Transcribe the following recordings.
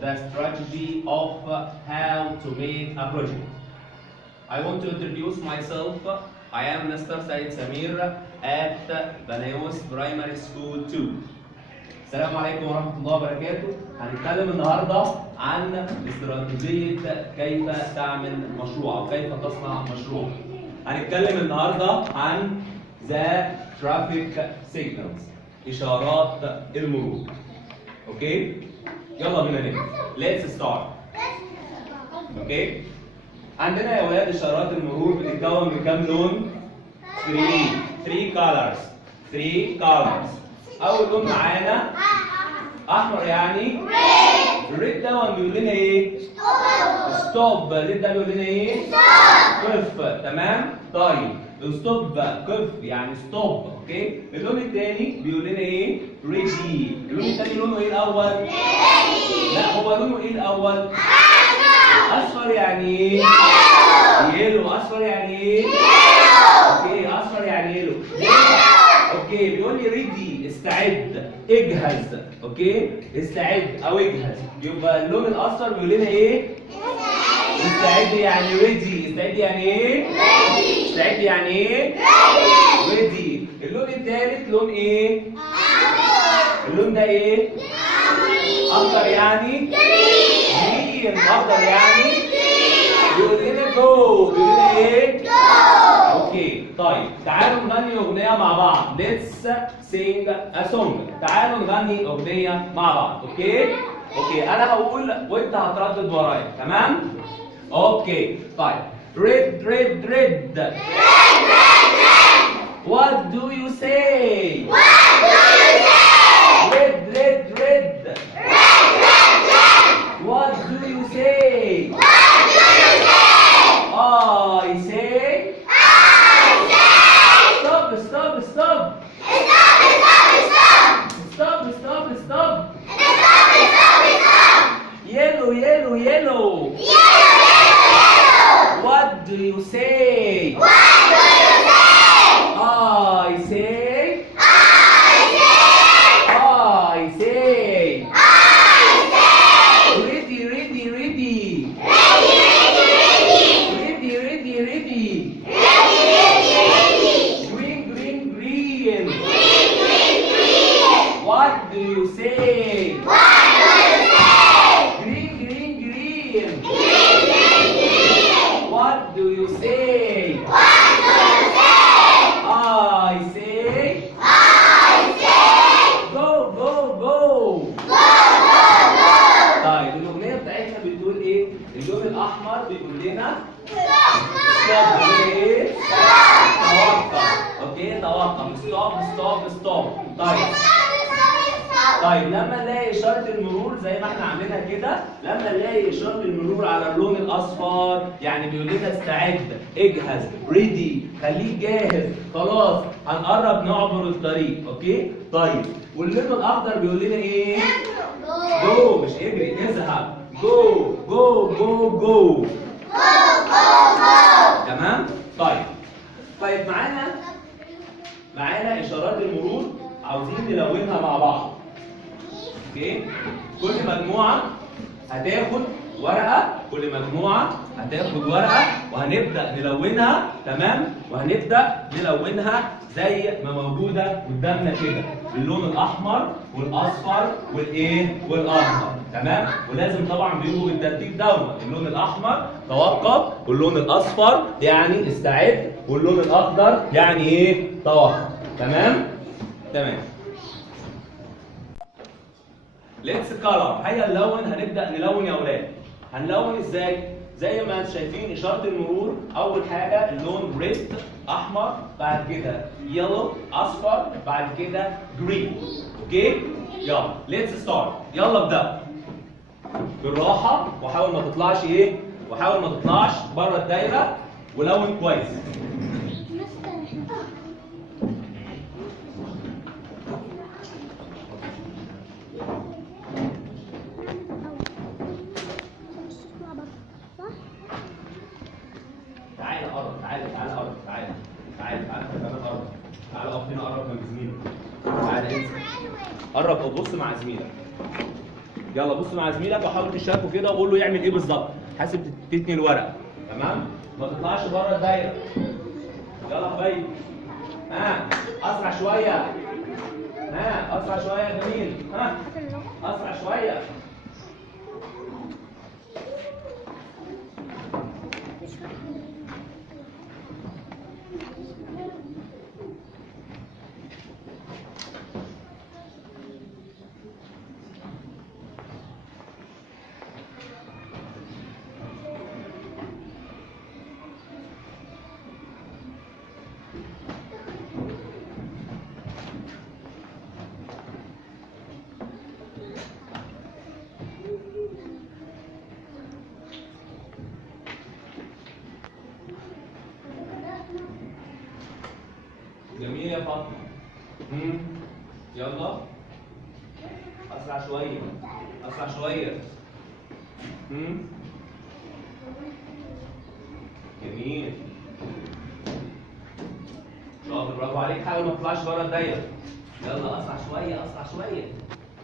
the strategy of how to make a project. I want to introduce myself. I am Mr. Said Samir at Banayos Primary School 2. السلام عليكم ورحمة الله وبركاته. هنتكلم النهارده عن استراتيجية كيف تعمل مشروع أو كيف تصنع مشروع. هنتكلم النهارده عن the traffic signals، إشارات المرور. أوكي؟ يلا بينا نبدأ. Let's start. أوكي؟ عندنا يا ولاد إشارات المرور بتتكون من كام لون؟ 3 colors. 3 colors. أول لون معانا أحمر يعني الريد ده بيقول لنا إيه؟ ستوب. الريد ده بيقول لنا إيه؟ قف. تمام؟ طيب ستوب قف يعني ستوب. أوكي؟ اللون التاني بيقول لنا إيه؟ ريدي. اللون التاني لونه إيه الأول؟ لا هو لونه إيه الأول؟ أصفر يعني إيه؟ يلو. أصفر يعني إيه؟ أوكي أصفر يعني يلو. اوكي بيقول لي ريدي استعد اجهز. اوكي استعد او اجهز. يبقى اللون الاصفر بيقول لنا ايه؟ استعد يعني ريدي. استعد يعني ايه؟ استعد يعني ايه؟ ريدي. اللون الثالث لون ايه؟ اللون ده ايه؟ اخضر يعني جرين. اخضر يعني بيقول لنا جو. بيقول لنا ايه؟ اوكي طيب تعالوا نغني اغنيه مع بعض. Let's sing a song. تعالوا نغني اغنيه مع بعض. اوكي انا هقول وانت هتردد ورايا. تمام؟ اوكي طيب red red red red. What do you say? What do you say? Red red red. Red red red. What do you say? What do you say? I say. Stop, stop, stop. Stop, stop, stop. Stop, stop. Yellow, yellow, yellow. What do you say? What do you say? I say. I say. Ready, ready, ready. Ready, ready, ready. What do you say? What do you say? Green, green, green. Green, green, green. What do you say? What do you say? I say. I say. Go, go, go. Go, go, go. طيب الأغنية بتاعتنا بتقول إيه؟ اللون الأحمر بيقول لنا ستوب. إيه؟ توقف. أوكي توقف. ستوب ستوب ستوب. طيب لما نلاقي إشارة المرور زي ما احنا عاملينها كده، لما نلاقي إشارة المرور على اللون الأصفر يعني بيقول لنا استعد، اجهز، ريدي، خليك جاهز، خلاص هنقرب نعبر الطريق. أوكي؟ طيب واللون الأخضر بيقول لنا إيه؟ جو. مش اجري، اذهب. جو جو جو جو. تمام؟ طيب معانا إشارات المرور عاوزين نلونها مع بعض. اوكي كل مجموعه هتاخد ورقه. وهنبدا نلونها. تمام؟ وهنبدا نلونها زي ما موجوده قدامنا كده باللون الاحمر والاصفر والاخضر. تمام؟ ولازم طبعا بيجوا بالترتيب دوت. اللون الاحمر توقف، واللون الاصفر يعني استعد، واللون الاخضر يعني ايه؟ توقف. تمام؟ ليتس كلر. هيا نلون. هنبدا نلون يا اولاد. هنلون ازاي؟ زي ما انتم شايفين اشاره المرور. اول حاجه اللون ريد احمر، بعد كده يلو اصفر، بعد كده جرين. اوكي يلا ليتس ستارت. يلا ابدا بالراحه وحاول ما تطلعش بره الدايره ولون كويس. تعالى قرب. تعالى كمان قرب. تعالى اقف هنا قرب من زميلك. تعالى انزل قرب او بص مع زميلك. يلا بص مع زميلك وحاول تشاركه كده وقول له يعمل ايه بالظبط. حاسب تتني الورق، تمام؟ ما تطلعش بره الدايره. يلا يا حبايبي. ها اسرع شويه. ها اسرع شويه يا جميل. ها اسرع شويه. جميل يا فاطمه. يلا اسرع شويه. اسرع شويه. جميل. شاطر، برافو عليك. حاول ما تطلعش بره الدايره. يلا اسرع شويه. اسرع شويه.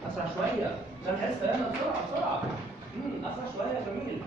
اسرع شويه عشان الحصه. يلا بسرعه بسرعه. اسرع شويه يا جميل.